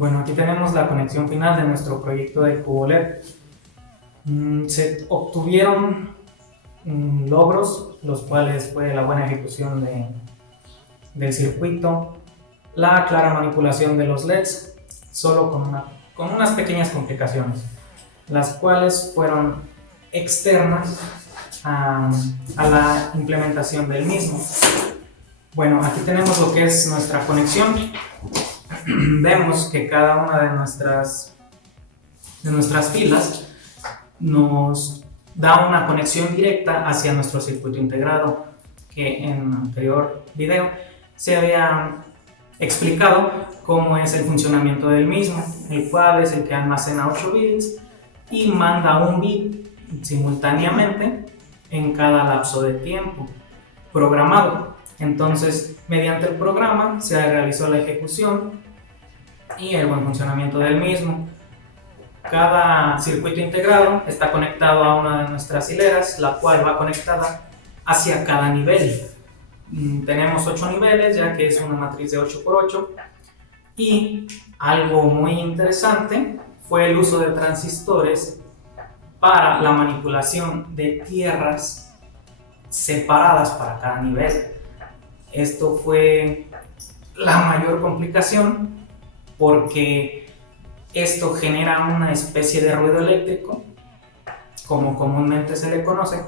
Bueno, aquí tenemos la conexión final de nuestro proyecto de cubo LED. Se obtuvieron logros, los cuales fue la buena ejecución del circuito, la clara manipulación de los LEDs, solo con unas pequeñas complicaciones, las cuales fueron externas a la implementación del mismo. Bueno, aquí tenemos lo que es nuestra conexión. Vemos que cada una de nuestras filas nos da una conexión directa hacia nuestro circuito integrado, que en el anterior video se había explicado cómo es el funcionamiento del mismo, el cual es el que almacena 8 bits y manda un bit simultáneamente en cada lapso de tiempo programado. Entonces, mediante el programa se realizó la ejecución y el buen funcionamiento del mismo. Cada circuito integrado está conectado a una de nuestras hileras, la cual va conectada hacia cada nivel. Tenemos 8 niveles, ya que es una matriz de 8x8. Y algo muy interesante fue el uso de transistores para la manipulación de tierras separadas para cada nivel. Esto fue la mayor complicación porque esto genera una especie de ruido eléctrico, como comúnmente se le conoce,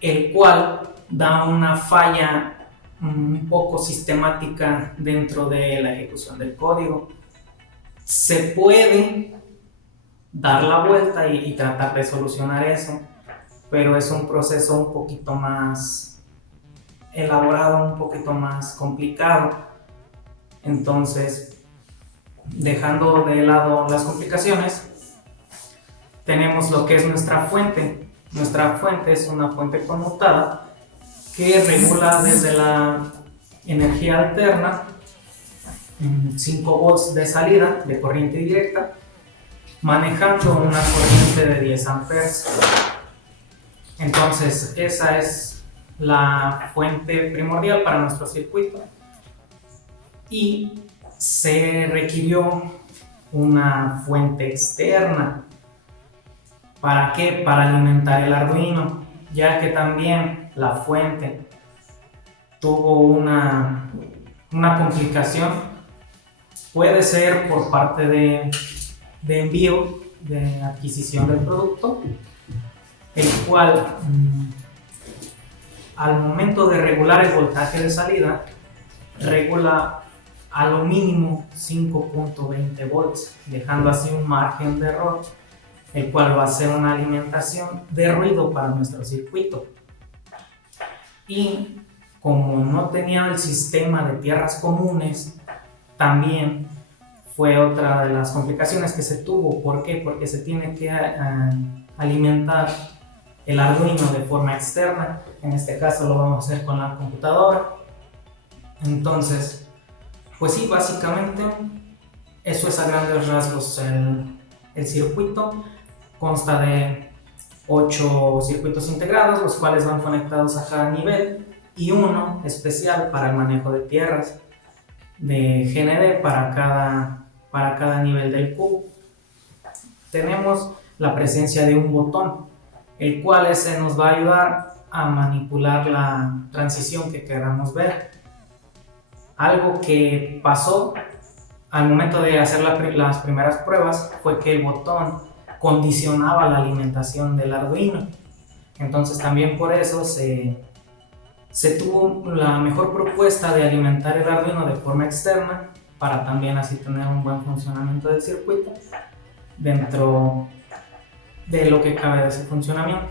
el cual da una falla un poco sistemática dentro de la ejecución del código. Se puede dar la vuelta y tratar de solucionar eso, pero es un proceso un poquito más elaborado, un poquito más complicado. Entonces, dejando de lado las complicaciones, tenemos lo que es nuestra fuente. Nuestra fuente es una fuente conmutada que regula desde la energía alterna 5 volts de salida de corriente directa, manejando una corriente de 10 amperes. Entonces, esa es la fuente primordial para nuestro circuito y se requirió una fuente externa. ¿Para qué? Para alimentar el Arduino, ya que también la fuente tuvo una complicación. Puede ser por parte de envío, de adquisición del producto, el cual al momento de regular el voltaje de salida regula a lo mínimo 5.20 volts, dejando así un margen de error, el cual va a ser una alimentación de ruido para nuestro circuito. Y como no tenía el sistema de tierras comunes, también fue otra de las complicaciones que se tuvo. ¿Por qué? Porque se tiene que alimentar el Arduino de forma externa. En este caso lo vamos a hacer con la computadora. Entonces, pues sí, básicamente eso es a grandes rasgos el circuito. Consta de 8 circuitos integrados, los cuales van conectados a cada nivel, y uno especial para el manejo de tierras de GND para cada nivel del cubo. Tenemos la presencia de un botón, el cual ese nos va a ayudar a manipular la transición que queramos ver. Algo que pasó al momento de hacer las primeras pruebas fue que el botón condicionaba la alimentación del Arduino. Entonces también por eso se tuvo la mejor propuesta de alimentar el Arduino de forma externa, para también así tener un buen funcionamiento del circuito dentro de lo que cabe de ese funcionamiento.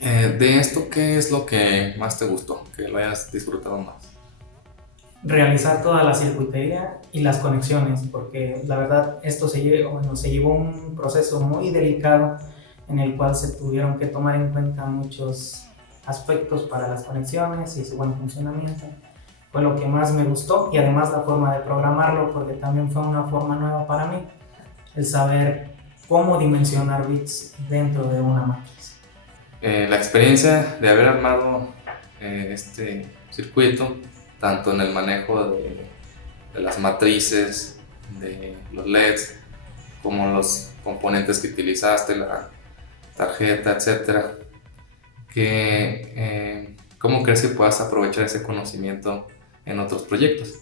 De esto, ¿qué es lo que más te gustó? Que lo hayas disfrutado más. Realizar toda la circuitería y las conexiones, porque la verdad esto se llevó un proceso muy delicado en el cual se tuvieron que tomar en cuenta muchos aspectos para las conexiones y su buen funcionamiento. Fue lo que más me gustó, y además la forma de programarlo, porque también fue una forma nueva para mí, el saber cómo dimensionar bits dentro de una matriz. La experiencia de haber armado este circuito, tanto en el manejo de las matrices, de los LEDs, como los componentes que utilizaste, la tarjeta, etcétera. ¿Cómo crees que puedas aprovechar ese conocimiento en otros proyectos?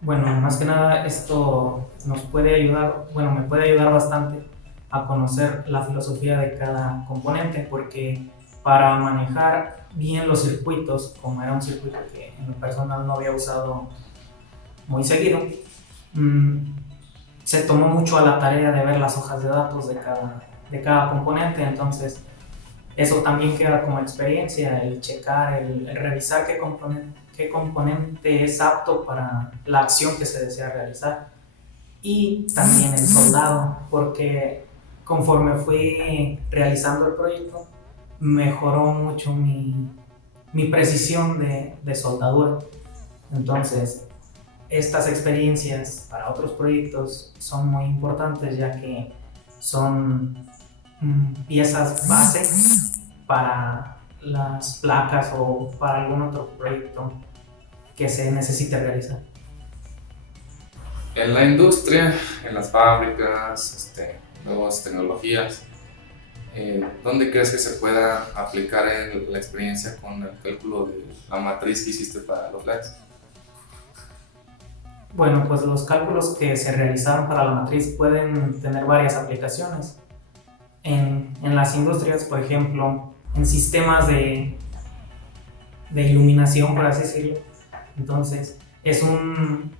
Bueno, más que nada esto nos puede ayudar, bueno, me puede ayudar bastante a conocer la filosofía de cada componente, porque para manejar bien los circuitos, como era un circuito que en lo personal no había usado muy seguido, se tomó mucho a la tarea de ver las hojas de datos de cada componente. Entonces eso también queda como experiencia, el checar, el revisar qué componente es apto para la acción que se desea realizar. Y también el soldado, porque conforme fui realizando el proyecto, mejoró mucho mi precisión de soldadura. Entonces, estas experiencias para otros proyectos son muy importantes, ya que son piezas base para las placas o para algún otro proyecto que se necesite realizar. En la industria, en las fábricas, nuevas tecnologías, ¿dónde crees que se pueda aplicar la experiencia con el cálculo de la matriz que hiciste para los LEDs? Bueno, pues los cálculos que se realizaron para la matriz pueden tener varias aplicaciones. En las industrias, por ejemplo, en sistemas de iluminación, por así decirlo. Entonces, es un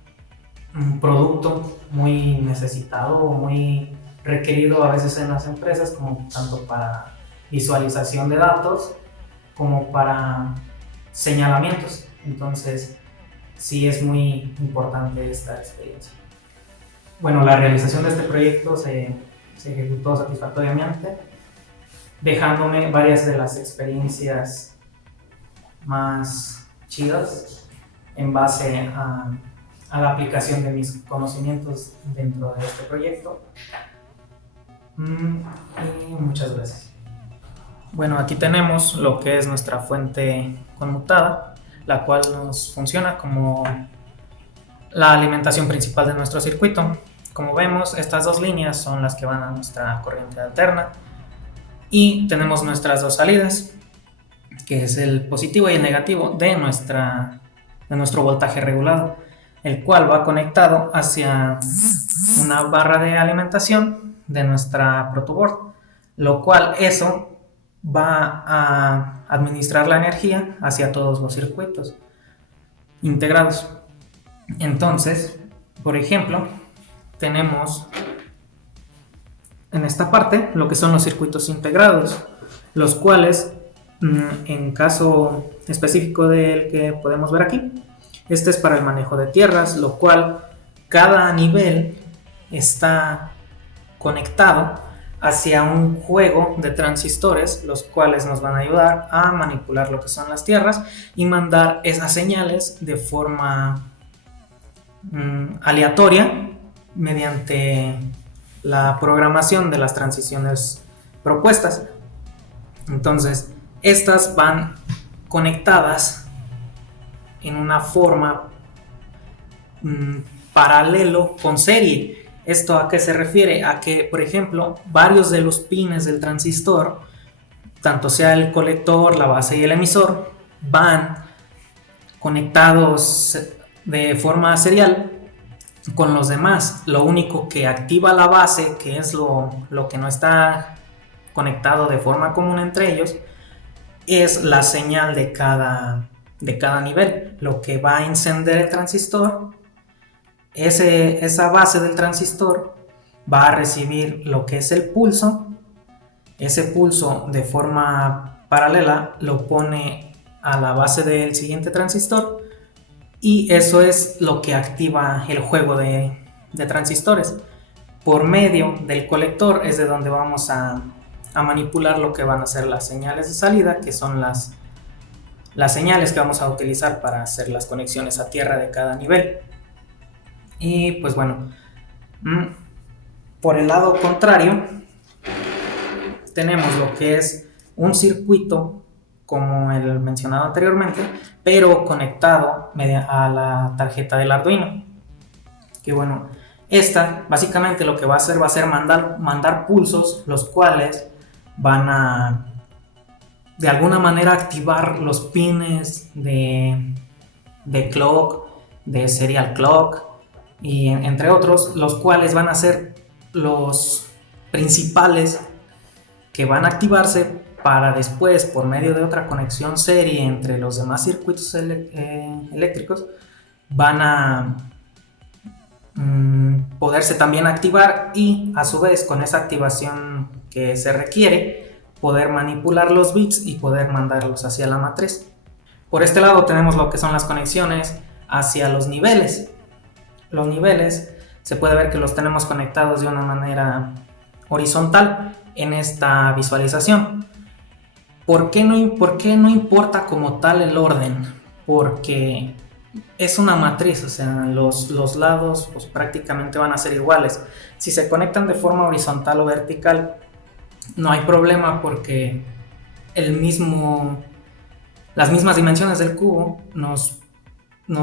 producto muy necesitado o muy requerido a veces en las empresas, como tanto para visualización de datos como para señalamientos. Entonces, sí es muy importante esta experiencia. Bueno, la realización de este proyecto se ejecutó satisfactoriamente, dejándome varias de las experiencias más chidas en base a la aplicación de mis conocimientos dentro de este proyecto. Y muchas gracias. Bueno, aquí tenemos lo que es nuestra fuente conmutada, la cual nos funciona como la alimentación principal de nuestro circuito. Como vemos, estas dos líneas son las que van a nuestra corriente alterna y tenemos nuestras dos salidas, que es el positivo y el negativo de nuestro voltaje regulado, el cual va conectado hacia una barra de alimentación de nuestra protoboard, lo cual eso va a administrar la energía hacia todos los circuitos integrados. Entonces, por ejemplo, tenemos en esta parte lo que son los circuitos integrados, los cuales, en caso específico del que podemos ver aquí, este es para el manejo de tierras, lo cual cada nivel está conectado hacia un juego de transistores, los cuales nos van a ayudar a manipular lo que son las tierras y mandar esas señales de forma aleatoria mediante la programación de las transiciones propuestas. Entonces, estas van conectadas en una forma paralelo con serie. ¿Esto a qué se refiere? A que, por ejemplo, varios de los pines del transistor, tanto sea el colector, la base y el emisor, van conectados de forma serial con los demás. Lo único que activa la base, que es lo que no está conectado de forma común entre ellos, es la señal de cada nivel. Lo que va a encender el transistor, esa base del transistor va a recibir lo que es el pulso. Ese pulso de forma paralela lo pone a la base del siguiente transistor y eso es lo que activa el juego de transistores. Por medio del colector es de donde vamos a manipular lo que van a ser las señales de salida, que son las señales que vamos a utilizar para hacer las conexiones a tierra de cada nivel. Y pues bueno, por el lado contrario tenemos lo que es un circuito como el mencionado anteriormente, pero conectado a la tarjeta del Arduino. que bueno, esta básicamente lo que va a hacer mandar pulsos, los cuales van a de alguna manera activar los pines de clock, de serial clock, y entre otros, los cuales van a ser los principales que van a activarse para después, por medio de otra conexión serie entre los demás circuitos eléctricos, van a poderse también activar, y a su vez con esa activación que se requiere, poder manipular los bits y poder mandarlos hacia la matriz. Por este lado tenemos lo que son las conexiones hacia los niveles. Los niveles se puede ver que los tenemos conectados de una manera horizontal en esta visualización. ¿Por qué no importa como tal el orden? Porque es una matriz, o sea, los lados pues, prácticamente van a ser iguales. Si se conectan de forma horizontal o vertical, no hay problema, porque las mismas dimensiones del cubo nos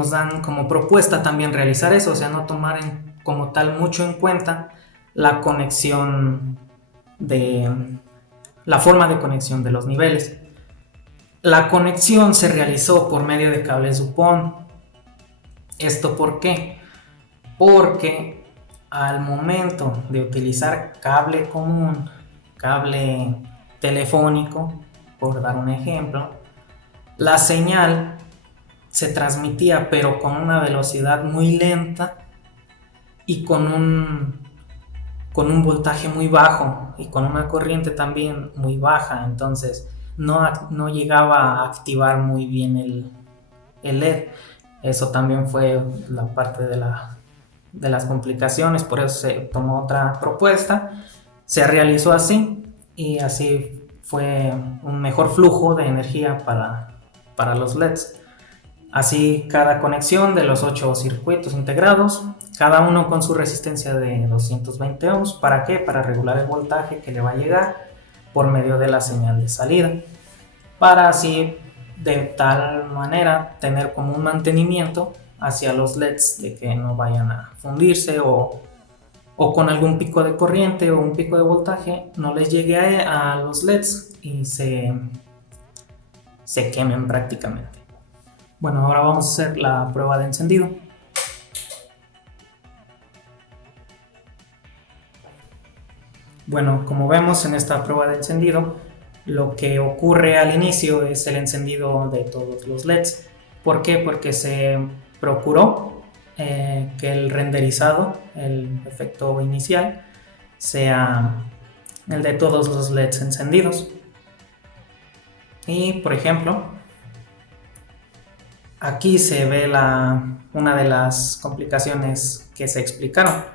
dan como propuesta también realizar eso, o sea, no tomar como tal mucho en cuenta la conexión la forma de conexión de los niveles. La conexión se realizó por medio de cables DuPont. ¿Esto por qué? Porque al momento de utilizar cable común, cable telefónico, por dar un ejemplo, la señal se transmitía pero con una velocidad muy lenta y con un voltaje muy bajo y con una corriente también muy baja, entonces no llegaba a activar muy bien el LED. Eso también fue la parte de las complicaciones, por eso se tomó otra propuesta, se realizó así, y así fue un mejor flujo de energía para los LEDs. Así, cada conexión de los 8 circuitos integrados, cada uno con su resistencia de 220 ohms. ¿Para qué? Para regular el voltaje que le va a llegar por medio de la señal de salida, para así de tal manera tener como un mantenimiento hacia los LEDs, de que no vayan a fundirse o con algún pico de corriente o un pico de voltaje no les llegue a los LEDs y se quemen prácticamente. Bueno, ahora vamos a hacer la prueba de encendido. Bueno, como vemos en esta prueba de encendido, lo que ocurre al inicio es el encendido de todos los LEDs. ¿Por qué? Porque se procuró que el renderizado, el efecto inicial, sea el de todos los LEDs encendidos. Y por ejemplo, aquí se ve una de las complicaciones que se explicaron,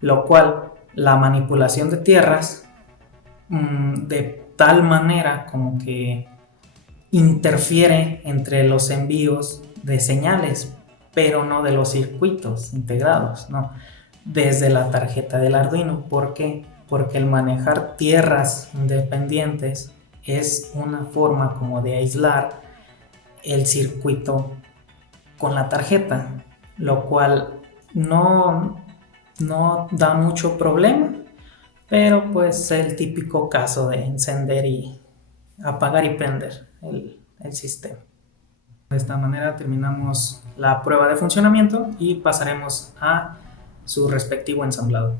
lo cual la manipulación de tierras de tal manera como que interfiere entre los envíos de señales, pero no de los circuitos integrados, ¿no? Desde la tarjeta del Arduino. ¿Por qué? Porque el manejar tierras independientes es una forma como de aislar el circuito con la tarjeta, lo cual no da mucho problema, pero pues el típico caso de encender y apagar y prender el sistema. De esta manera terminamos la prueba de funcionamiento y pasaremos a su respectivo ensamblado.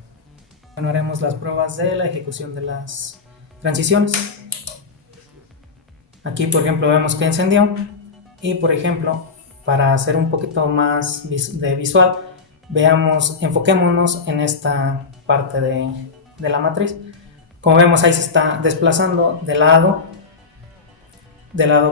Bueno, haremos las pruebas de la ejecución de las transiciones. Aquí por ejemplo vemos que encendió, y por ejemplo, para hacer un poquito más de visual, enfoquémonos en esta parte de la matriz. Como vemos, ahí se está desplazando de lado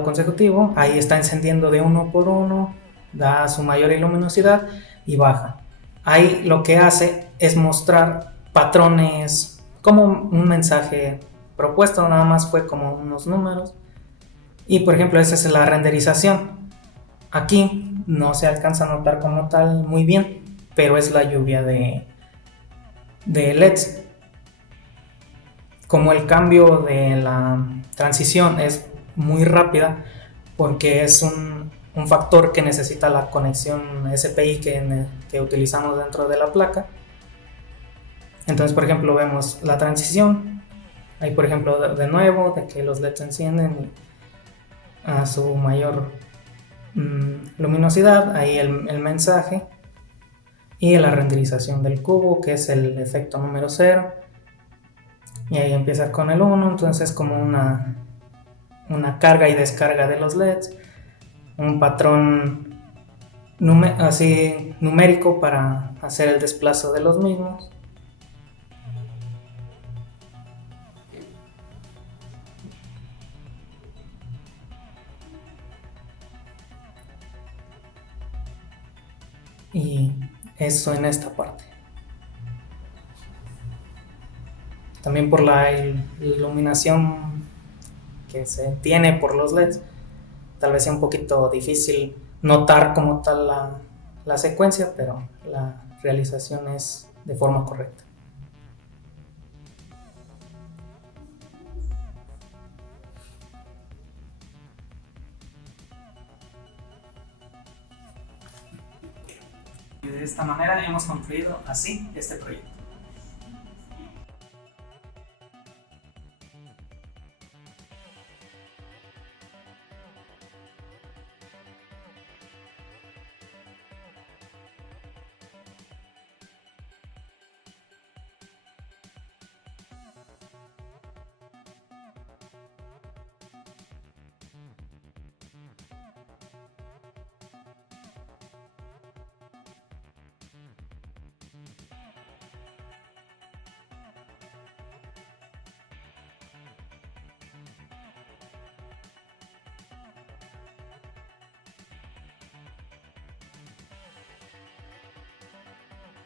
consecutivo, ahí está encendiendo de uno por uno, da su mayor luminosidad y baja. Ahí lo que hace es mostrar patrones como un mensaje propuesto, nada más fue como unos números. Y por ejemplo, esa es la renderización. Aquí no se alcanza a notar como tal muy bien, pero es la lluvia de LEDs. Como el cambio de la transición es muy rápida, porque es un factor que necesita la conexión SPI que utilizamos dentro de la placa. Entonces, por ejemplo, vemos la transición. Ahí, por ejemplo, de nuevo, de que los LEDs se encienden a su mayor luminosidad. Ahí el mensaje. Y la renderización del cubo, que es el efecto número 0. Y ahí empieza con el 1, entonces como una carga y descarga de los LEDs. Un patrón así numérico para hacer el desplazo de los mismos. Y eso en esta parte. También por la iluminación que se tiene por los LEDs, tal vez sea un poquito difícil notar como tal la secuencia, pero la realización es de forma correcta. Y de esta manera hemos concluido así este proyecto.